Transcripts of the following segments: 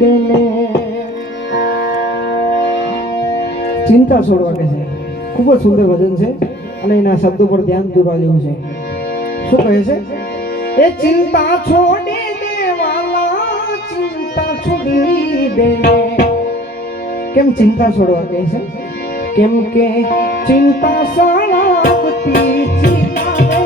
દેને ચિંતા છોડવા કે છે ખૂબ જ સુંદર ભજન છે અને એના શબ્દો પર ધ્યાન દોરવા જેવું છે શું કહે છે એ ચિંતા છોડી દે વાલા ચિંતા છોડી દેને કેમ ચિંતા છોડવા કહે છે કેમ કે ચિંતા સળગતી ચિંતા રે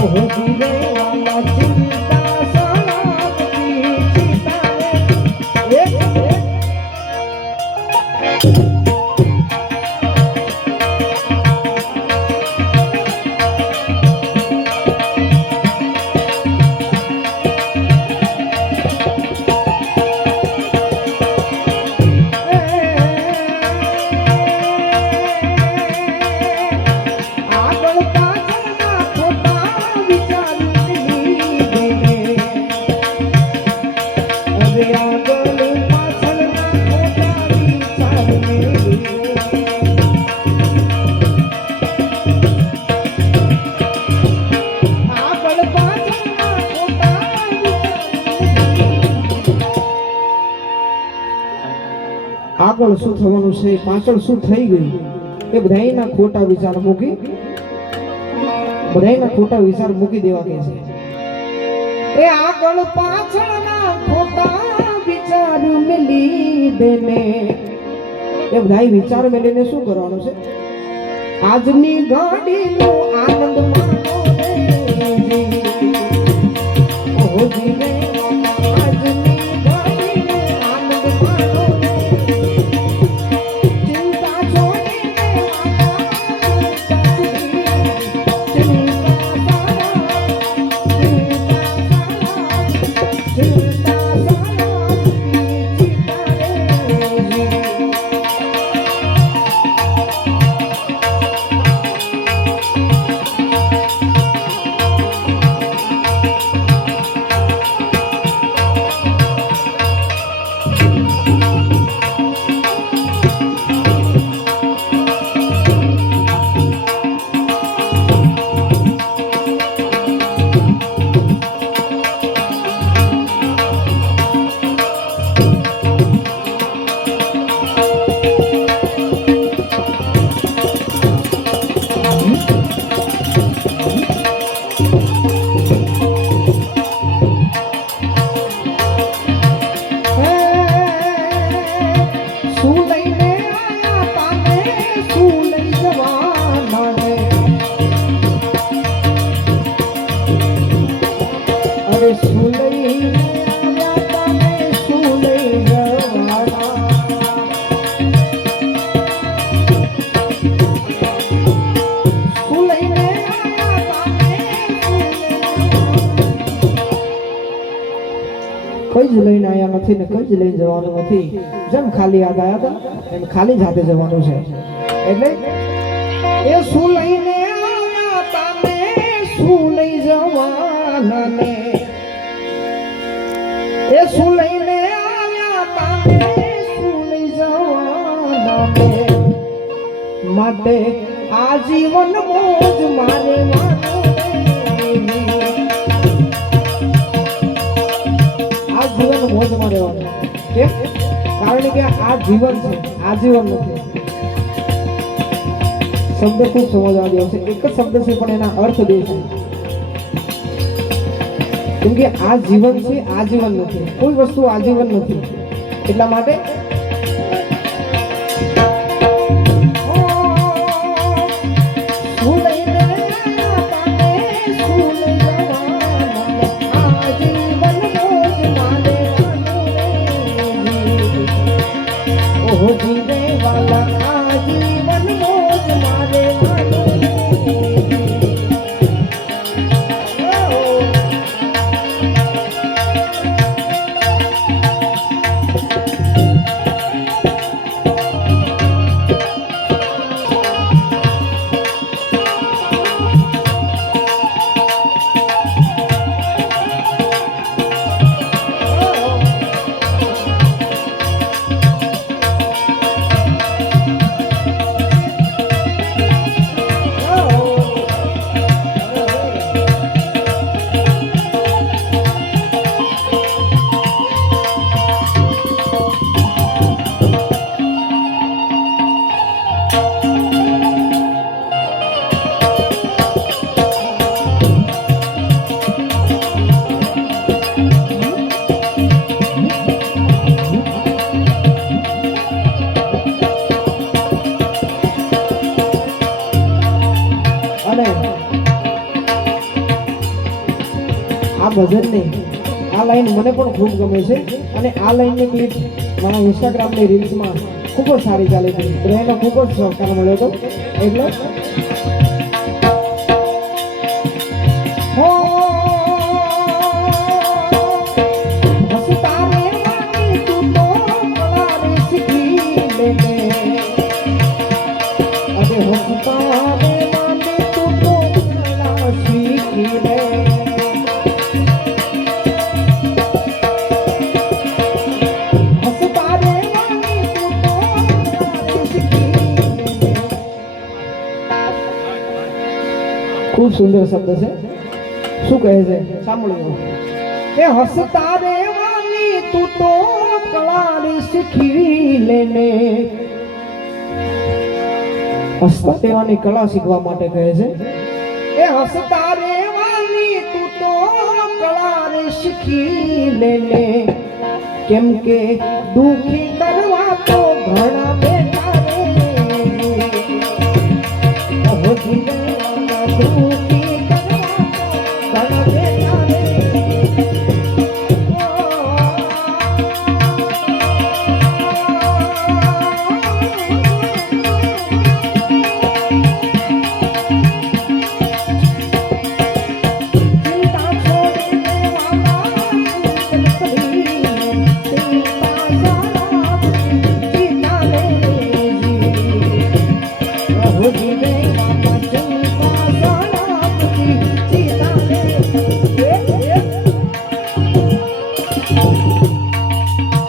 ઓહો જીવે વાલા ચિંતા સળગતી ચિંતા રે આગળ શું થવાનું છે પાછળ શું થઈ ગયું એ બધાયના ખોટા વિચાર મૂકી દેવા કે છે એ આગળ પાછળના ખોટા વિચાર મેલી દેને એ બધાય વિચાર મેલીને શું કરવાનું છે આજની ગાડીનો આનંદ માણો રે ઓહો જીવે કઈ જ લઈને આયા નથી ને કઈ જ લઈને જવાનું નથી જેમ ખાલી યાદ આયા હતા એમ ખાલી જ હાથે જવાનું છે એટલે એ શું લઈને આયા તાને શું લઈ જવાના ને એ શું લઈને આયા તાને શું લઈ જવાના ને માટે આજીવન મોજ મારે જીવન મોજમાં રહેવાનું કેમ કારણ કે આ જીવન છે આજીવન નથી શબ્દ ખૂબ સમજવા જેવો છે એક જ શબ્દ છે પણ એના અર્થ બે છે કેમ કે આ જીવન છે આજીવન નથી કોઈ વસ્તુ આજીવન નથી એટલા માટે આ ભજનની આ લાઈન મને પણ ખૂબ ગમે છે અને આ લાઈનની ક્લિપ મારા ઇન્સ્ટાગ્રામની રીલ્સમાં ખૂબ જ સારી ચાલી હતી તો એનો ખૂબ જ સહકાર મળ્યો હતો એટલે खूब सुंदर शब्द है शू कहे छे सांभळो ए हसता रेवानी तू तो कला सीखी लेने हसता रेवानी कला सीखवा माटे कहे छे ए हसता रेवानी तू तो कला सीखी लेने केम के दुखी करवा तो घणा बेटा रे हो जीवे